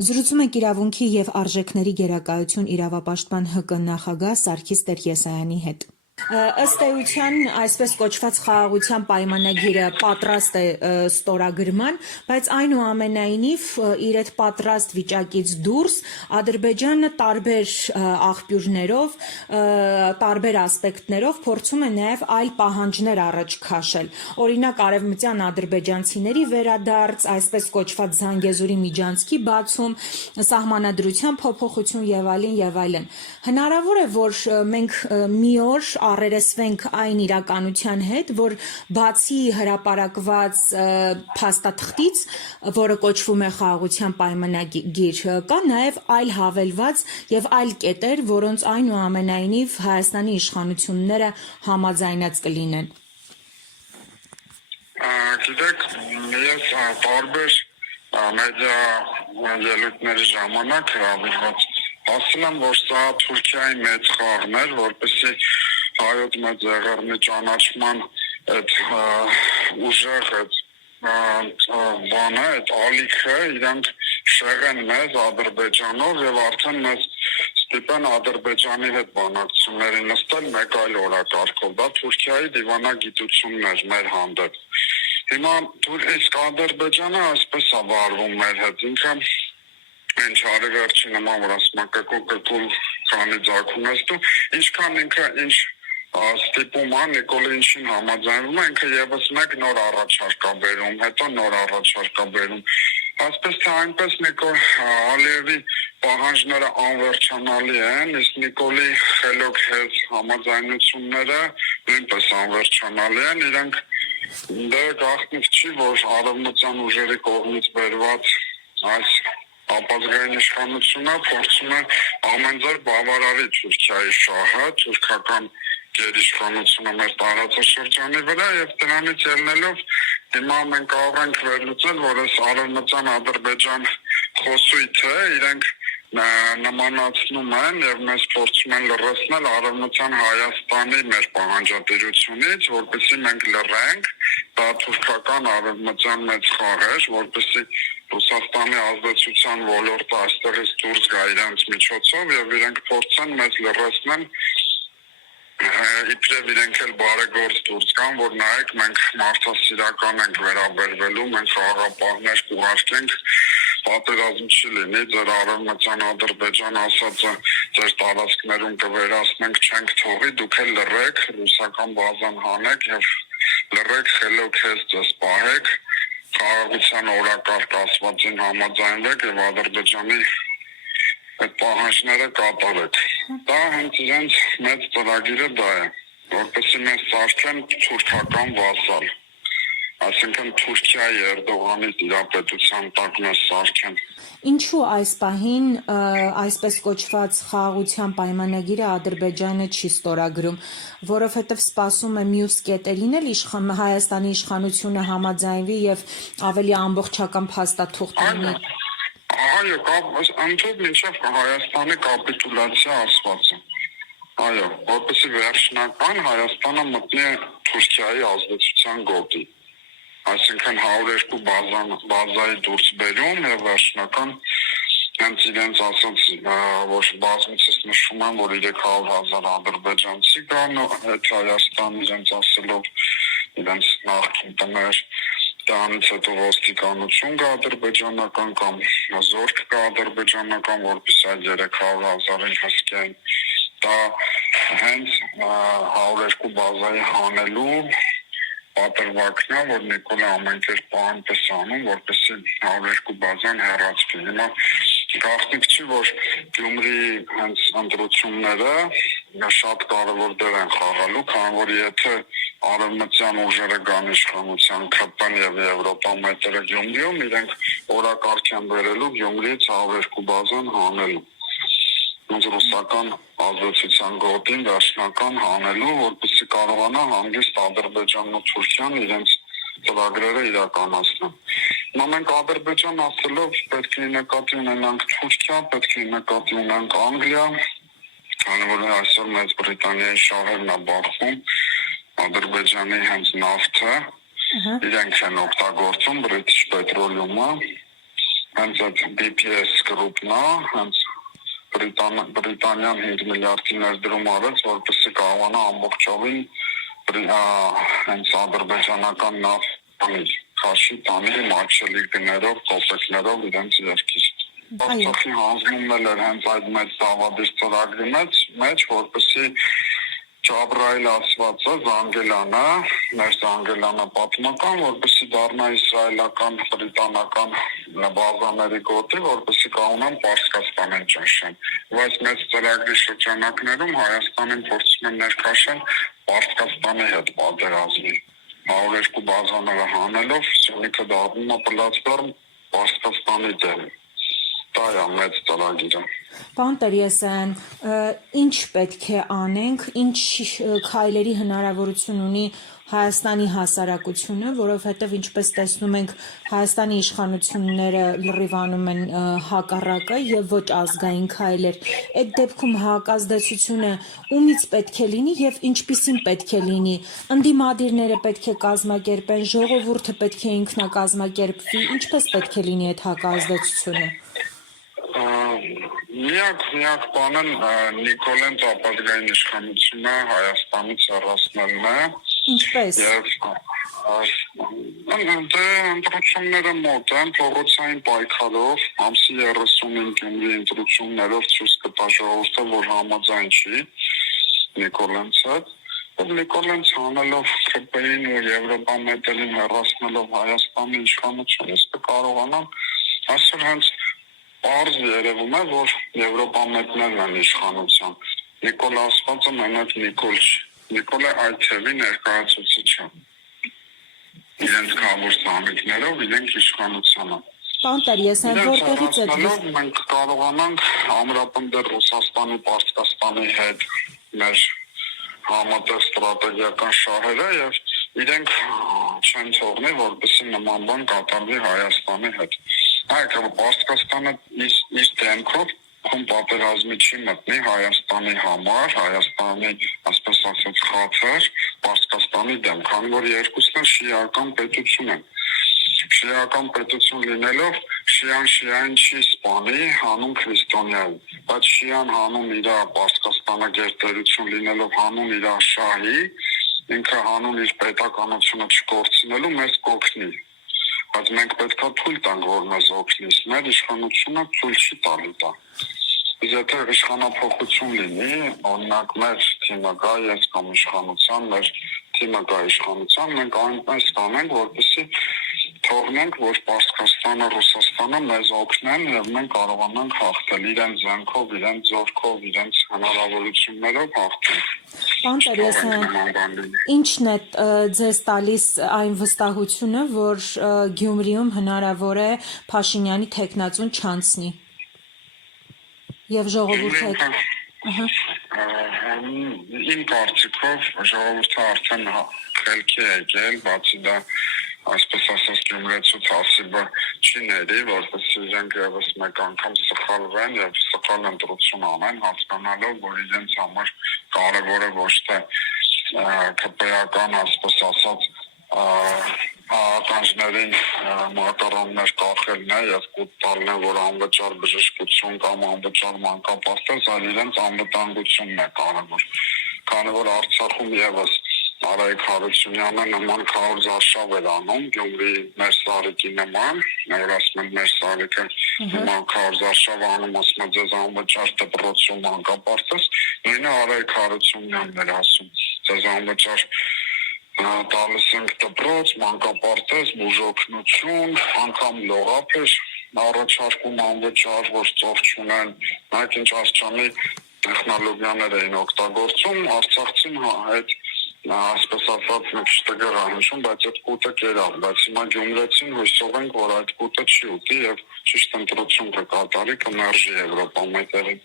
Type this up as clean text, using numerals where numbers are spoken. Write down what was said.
Զրուցում ենք իրավունքի եւ արժեքների գերակայություն իրավապաշտպան ՀԿ նախագահ Սարգիս Տեր-Եսայանի հետ։ Ըստ էության այսպես կոչված խաղաղության պայմանագիրը պատրաստ է ստորագրման, բայց այնուամենայնիվ իր այդ պատրաստ վիճակից դուրս Ադրբեջանը տարբեր աղբյուրներով, տարբեր ասպեկտներով փորձում է նաև այլ պահանջներ առաջ քաշել։ Օրինակ արևմտյան ադրբեջանցիների վերադարձ, այսպես կոչված Զանգեզուրի միջանցքի բացում, սահմանադրության փոփոխություն եւ այլն։ Հնարավոր է, որ մենք մի օր առերեսվենք այն իրականության հետ, որ բացի հրապարակված փաստաթղթից, որը կոչվում է խաղաղության պայմանագիր, կա նաև այլ հավելված եւ այլ կետեր, որոնց այնուամենայնիվ Հայաստանի իշխանությունները համաձայնած կլինեն։ Գիտեք, ես տարբեր մեդիա ելույթների ժամանակ հրավիրված ասել եմ, որ սա Թուրքիայի մեծ խաղն էր, որպեսզի հայոց մեծ եղեռնի ճանաչման այդ ուժեղ այդ բանը, այդ ալիքը իրանք շեղեն մեզ Ադրբեջանով եւ արդեն մեզ ստիպեն Ադրբեջանի հետ բանակցությունների նստել մեկ այլ օրակարգով։ Դա Թուրքիայի դիվանագիտությունն էր մեր հանդեպ։ Հիմա իսկ Ադրբեջանը այսպես է վարվում մեր հետ, ինքը ինչ արևերցի նման որ ասում կկուլ քանի ձակուն ես դու, ինչքան ինքը ինչ ստիպում է Նիկոլի ինչին համաձայնվում է, ինքը եւս մեկ նոր առաջարկ է բերում, հետո նոր առաջարկ է բերում։ Այսպես թե այնպես Նիկոլ Ալիևի պահանջները անվերջանալի են, իսկ Նիկոլի խելոք հետ համաձայնությունները նույնպես անվերջանալի են, իրենք դե գաղտնիք չի, որ արևմտյան ուժերի կողմից բերված այս ապազգային իշխանությունը փորձում է ամեն ձեր բավարարի Թուրքիայի շահը, թուրքական գերիշխանությունը մեր տարածաշրջանի վրա եւ դրանից ելնելով հիմա մենք կարող ենք վերլուծել, որ այս արևմտյան Ադրբեջան խոսույթը իրենք նմանացնում են եւ մեզ փորձում են լրացնել արևմտյան Հայաստանի մեր պահանջատիրությունից, որպեսզի մենք լռենք, դա թուրքական արևմտյան մեծ խաղ է, որպեսզի Ռուսաստանի ազդեցության ոլորտը այստեղից դուրս գա իրենց միջոցով եւ իրենք փորձեն մեզ լրացնել իբրև իրենք էլ բարեգործ դուրս կան, որ նայեք մենք մարդասիրական ենք վերաբերվելու, մենք խաղաղապահներ կուղարկենք, պատերազմ չի լինի, ձեր արևմտյան Ադրբեջան ասածը ձեր տարածքներում կվերացնենք, չենք թողի, դուք էլ լռեք, ռուսական բազան հանեք եւ լռեք, խելոք հեզ ձեզ պահեք, խաղաղության օրակարգ ասվածին համաձայնվեք եւ Ադրբեջանի այդ պահանջները կատարեք։ Դա հենց իրենց մեծ ծրագիրը դա է, որպեսզի մեզ սարքեն թուրքական վասալ, այսինքն Թուրքիայի Էրդողանի տիրապետության տակ մեզ սարքեն։ Ինչու այս պահին այսպես կոչված խաղաղության պայմանագիրը Ադրբեջանը չի ստորագրում, որովհետև սպասում է մյուս կետերին էլ Հայաստանի իշխանությունը համաձայնվի եւ ավելի ամբողջական փաստաթուղթ ունի։ Այո, ընդհանուր մինչև Հայաստանի կապիտուլյացիա ասվածը։ Այո, որպեսզի վերջնական Հայաստանը մտնի Թուրքիայի ազդեցության գոտի։ Այսինքն 102 բազայի դուրս բերում եւ վերջնական հենց իրենց ասած, որ բազմիցս նշում են, որ 300,000 ադրբեջանցի կան, այդ Հայաստան իրենց ասելով իրենց նախկին տներ դրանից հետո ոստիկանություն կա ադրբեջանական կամ զորք կա ադրբեջանական, որպես այդ 300,000-ին հսկեն, դա հենց 102 բազայի հանելու պատրվակն է, որ Նիկոլը ամեն կերպ այնպես անում, որպեսզի 102 բազան հեռացվի։ Հիմա գաղտնիք չի, որ Գյումրիի հենց ընտրությունները շատ կարևոր դեր են խաղալու, քանի որ եթե արևմտյան ուժերը կան իշխանության ԿՊ-ն եւ Եվրոպա մետերը Գյումրիում, իրենք օրակարգ են բերելու Գյումրիից 102 բազան հանելու։ Ոնց ռուսական ազդեցության գոտին վերջնական հանելու, որպեսզի կարողանա հանգիստ Ադրբեջանն ու Թուրքիան իրենց ծրագրերը իրականացնեն։ Հիմա մենք Ադրբեջան ասելով պետք է նկատի ունենանք Թուրքիա, պետք է նկատի ունենանք Անգլիա, քանի որ այսօր Մեծ Բրիտանիայի շահերն է բախվում Ադրբեջանի հենց նավթը, իրենք են օգտագործում British Petroleum-ը, հենց այդ BPS գրուպն է, հենց Բրիտանիան 5 միլիարդի ներդրում արեց, որպեսզի կարողանա ամբողջովին հենց ադրբեջանական նավթի քաշի տանի մատչելի գներով, կոպեկներով իրենց երկիր։ Արցախի հանձնումն էր հենց այդ մեծ դավադիր ծրագրի մեջ, որպեսզի Ջաբրայել ասվածը Զանգելյանը, մեր Զանգելյանը պատմական, որպեսզի դառնա իսրայելական, բրիտանական բազաների գոտի, որպեսզի կարողանան Պարսկաստանին ճնշեն։ Բայց մեծ ծրագրի շրջանակներում Հայաստանին փորձում են ներքաշել Պարսկաստանի հետ պատերազմի։ 102 բազաները հանելով Սյունիքը դառնում է պլատֆորմ Պարսկաստանի դեմ։ Դա է մեծ ծրագիրը։ Պարոն Տերյեսյան, ինչ պետք է անենք, ինչ քայլերի հնարավորություն ունի Հայաստանի հասարակությունը, որովհետև ինչպես տեսնում ենք Հայաստանի իշխանությունները լրիվ անում են հակառակը եւ ոչ ազգային քայլեր։ Այդ դեպքում հակազդեցությունը ումից պետք է լինի եւ ինչպիսին պետք է լինի։ Ընդդիմադիրները պետք է կազմակերպեն, ժողովուրդը պետք է ինքնակազմակերպվի, ինչպես պետք է լինի այդ հակազդեցությունը։ Միակ բանն Նիկոլեն ապազգային իշխանությունը Հայաստանից հեռացնելն է։ Ինչպես։ Ընտրությունները մոտ են, փողոցային պայքարով, ամսի 30-ին Գյումրի ընտրություններով ցույց կտա ժողովուրդը, որ համաձայն չի Նիկոլենց հետ։ Նիկոլենց անելով ԽՊԻ-ին ու Եվրոպամետերին հեռացնելով Հայաստանի իշխանությունից կկարողանան այսօր հենց Պարզ երևում է, որ Եվրոպամետներն են իշխանության։ Նիկոլը ասվածը մենակ Նիկոլ չի։ Նիկոլը այդ թևի ներկայացուցիչը։ Իրենց կավոր սամիկներով իրենք իշխանության են։ Պարոն Տերյեսյան, որտեղից եք մենք կարողանանք ամրապնդել Ռուսաստանի, Պարսկաստանի հետ մեր համատեղ ստրատեգիական շահերը եւ իրենք չեն թողնի, որպեսզի նման բան կատարվի Հայաստանի հետ։ Այո, Պարսկաստանը իր դեմքով պատերազմի չի մտնի Հայաստանի համար, Հայաստանի, ասպես ասած, խաթր Պարսկաստանի դեմ, քանի որ երկուսն էլ շիական պետություն են։ Շիական պետություն լինելով շիան չի սպանի, հանուն քրիստոնյայի, բայց շիան հանուն իր Պարսկաստանը գերտերություն լինելով հանուն իր շահի, ինքը հանուն իր պետականությունը չկորցնելու մեզ կօգնի։ Բայց մենք պետք է թույլ տանք, որ մեզ օգնի, մեր իշխանությունը թույլ չի տալի դա։ Եթե իշխանափոխություն լինի, օրինակ մեր թիմը գա, ես կամ իշխանության, մեր թիմը գա իշխանության, մենք այնպես կանենք, որպեսզի թողնենք, որ Պարսկաստանը, Ռուսաստանը մեզ օգնեն եւ մենք կարողանանք հաղթել իրենց զենքով, իրենց զորքով, իրենց հնարավորություններով հաղթել։ Պարոն Տերյեսյան, ինչն է ձեզ տալիս այն վստահությունը, որ Գյումրիում հնարավոր է Փաշինյանի թեկնածուն չանցնի եւ ժողովուրդը Իմ կարծիքով ժողովուրդը արդեն խելքի է եկել, բացի դա այսպես ասած Գյումրեցու թասիբը չի ների, որպեսզի իրենք եւս մեկ անգամ սխալվեն եւ սխալ ընտրություն անեն, հասկանալով, որ իրենց համար կարեւոր է ոչ թե ԿՊ-ական, այսպես ասած, ականջներին մակարոններ կախելն է եւ կուտ տալն է, որ անվճար բժշկություն կամ անվճար մանկապարտեզ, այլ իրենց անվտանգությունն է կարևոր։ Քանի որ Արցախում եւս Արայք Հարությունյանը նման քարոզարշավ էր անում Գյումրի մեր Սարիկի նման, որ ասում են մեր Սարիկը նման քարոզարշավ անում, ասում է ձեզ անվճար դպրոցում մանկապարտեզ, նույնը Արայք Հարությունյանն էր ասում, ձեզ անվճար տալիս ենք դպրոց, մանկապարտեզ, բուժօգնություն, անգամ լողափ էր առաջարկում անվճար, որ ծով չունեն, նայեք ինչ աստիճանի տեխնոլոգիաներ էին օգտագործում, արցախցին այդ այսպես ասած մեկ շտկեր անշուն, բայց այդ կուտը կերավ, բայց հիմա Գյումրեցին հույսով ենք, որ այդ կուտը չի ուտի եւ ճիշտ ընտրություն կկատարի, կմերժի Եվրոպամետերին։